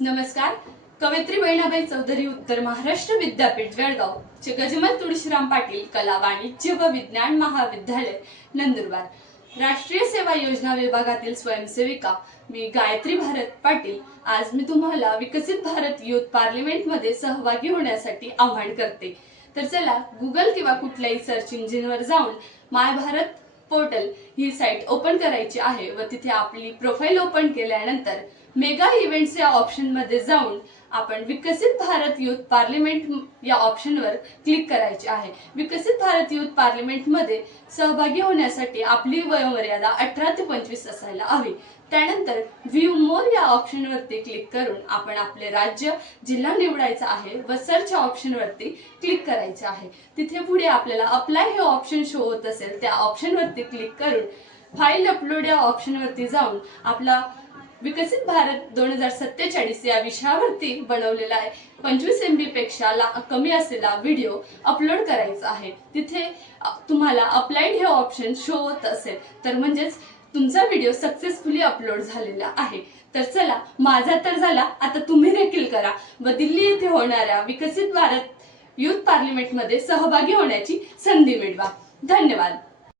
नमस्कार. कवयित्री बहिणाबाई चौधरी उत्तर महाराष्ट्र विद्यापीठ जळगाव चे गजमल तुळशीराम पाटील कला वाणिज्य व विज्ञान महाविद्यालय नंदुरबार राष्ट्रीय सेवा योजना विभागातील स्वयंसेविका मी गायत्री भारत पाटील आज मी तुम्हाला विकसित भारत युथ पार्लिमेंट मध्ये सहभागी होण्यासाठी आवाहन करते. तर चला गुगल किंवा कुठल्याही सर्च इंजिनवर जाऊन माय भारत पोर्टल ही साइट ओपन करायची आहे व तिथे आपली प्रोफाइल ओपन केल्यानंतर मेगा इव्हेंट्स या ऑप्शन मध्ये जाऊन आपण विकसित भारत युथ पार्लिमेंट या ऑप्शनवर क्लिक करायचे आहे. विकसित भारत युथ पार्लिमेंट मध्ये सहभागी होण्यासाठी आपली वयोमर्यादा 18 ते 25 असायला हवी. त्यानंतर व्ह्यू मोर या ऑप्शनवरती क्लिक करून आपण आपले राज्य जिल्हा निवडायचा आहे व सर्च ऑप्शनवरती क्लिक करायचे आहे. तिथे पुढे आपल्याला अप्लाय हे ऑप्शन शो होत असेल त्या ऑप्शनवरती क्लिक करून फाईल अपलोड या ऑप्शनवरती जाऊन आपला विकसित भारत 2047 या विषयावरती बनवलेला आहे 25 MB पेक्षा कमी असलेला व्हिडिओ अपलोड करायचा आहे. तिथे तुम्हाला अप्लाइड हे ऑप्शन शो होत असेल तर म्हणजेच तुमचा व्हिडिओ सक्सेसफुली अपलोड झालेला आहे. तर चला माझा तर झाला, आता तुम्ही देखील करा व दिल्ली येथे होणाऱ्या विकसित भारत युथ पार्लिमेंट मध्ये सहभागी होण्याची संधी मिळवा. धन्यवाद.